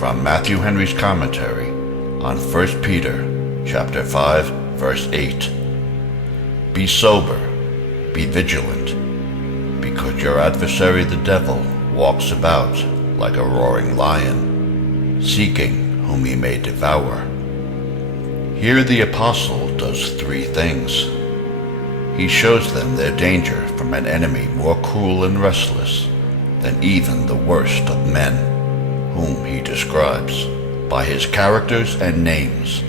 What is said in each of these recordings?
from Matthew Henry's commentary on 1 Peter chapter 5, verse 8. Be sober, be vigilant, because your adversary the devil walks about like a roaring lion, seeking whom he may devour. Here the apostle does three things. He shows them their danger from an enemy more cruel and restless than even the worst of men, whom he describes by his characters and names.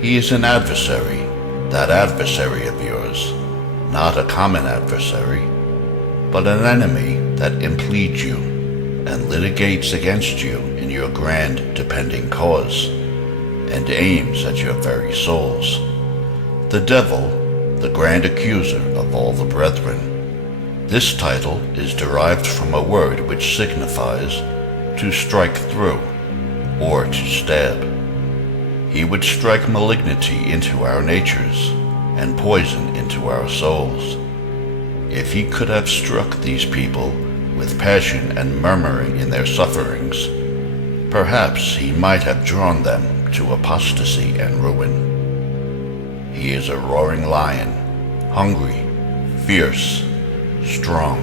He is an adversary, that adversary of yours, not a common adversary, but an enemy that impledes you and litigates against you in your grand depending cause, and aims at your very souls. The devil, the grand accuser of all the brethren. This title is derived from a word which signifies to strike through, or to stab. He would strike malignity into our natures, and poison into our souls. If he could have struck these people with passion and murmuring in their sufferings, perhaps he might have drawn them to apostasy and ruin. He is a roaring lion, hungry, fierce, strong,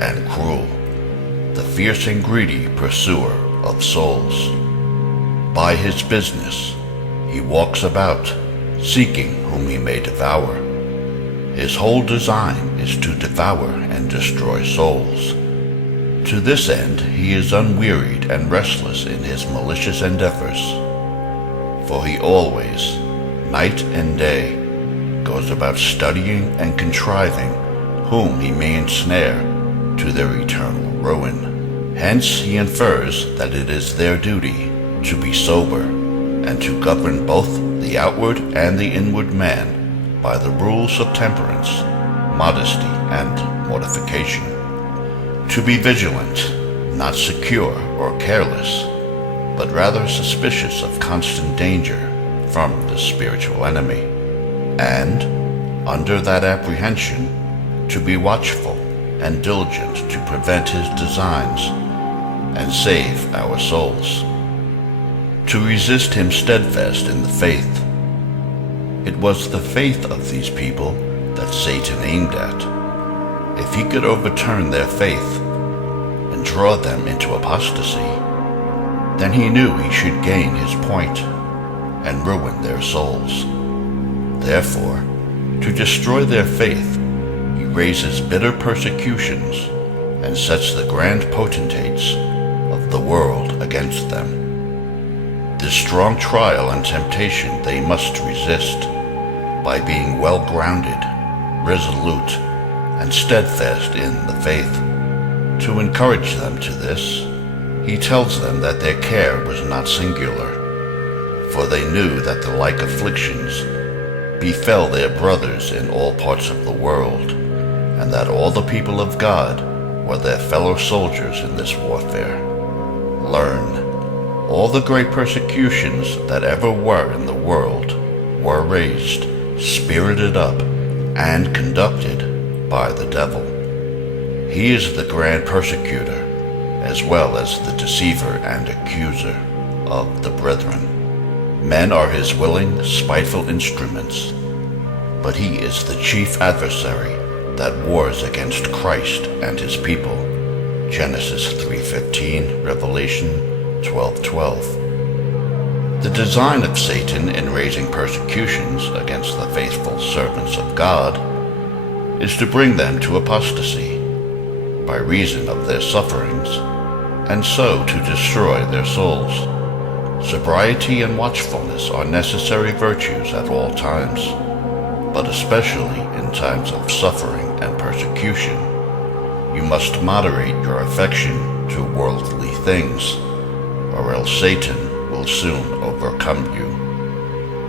and cruel, the fierce and greedy pursuer of souls. By his business, he walks about, seeking whom he may devour. His whole design is to devour and destroy souls. To this end, he is unwearied and restless in his malicious endeavors, for he always, night and day, goes about studying and contriving whom he may ensnare to their eternal ruin. Hence he infers that it is their duty to be sober, and to govern both the outward and the inward man by the rules of temperance, modesty, and mortification. To be vigilant, not secure or careless, but rather suspicious of constant danger from the spiritual enemy, and, under that apprehension, to be watchful and diligent to prevent his designs and save our souls. To resist him steadfast in the faith. It was the faith of these people that Satan aimed at. If he could overturn their faith and draw them into apostasy, then he knew he should gain his point and ruin their souls. Therefore, to destroy their faith, he raises bitter persecutions and sets the grand potentates of the world against them. This strong trial and temptation they must resist by being well grounded, resolute, and steadfast in the faith. To encourage them to this, he tells them that their care was not singular, for they knew that the like afflictions befell their brothers in all parts of the world, and that all the people of God were their fellow soldiers in this warfare. Learn. All the great persecutions that ever were in the world were raised, spirited up, and conducted by the devil. He is the grand persecutor, as well as the deceiver and accuser of the brethren. Men are his willing, spiteful instruments, but he is the chief adversary that wars against Christ and his people. Genesis 3:15, Revelation 12:12. The design of Satan in raising persecutions against the faithful servants of God is to bring them to apostasy by reason of their sufferings, and so to destroy their souls. Sobriety and watchfulness are necessary virtues at all times, but especially in times of suffering and persecution. You must moderate your affection to worldly things, or else Satan will soon overcome you.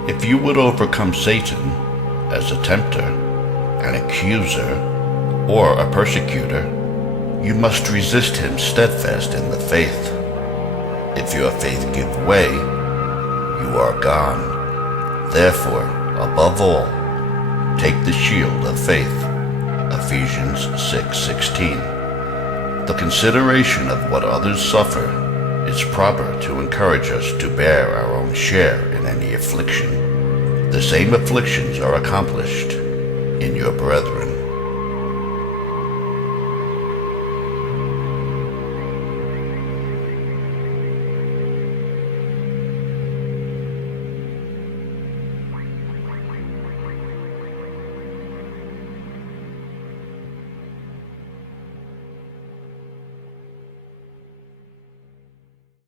If you would overcome Satan as a tempter, an accuser, or a persecutor, you must resist him steadfast in the faith. If your faith give way, you are gone. Therefore, above all, take the shield of faith, Ephesians 6:16. The consideration of what others suffer it's proper to encourage us to bear our own share in any affliction. The same afflictions are accomplished in your brethren.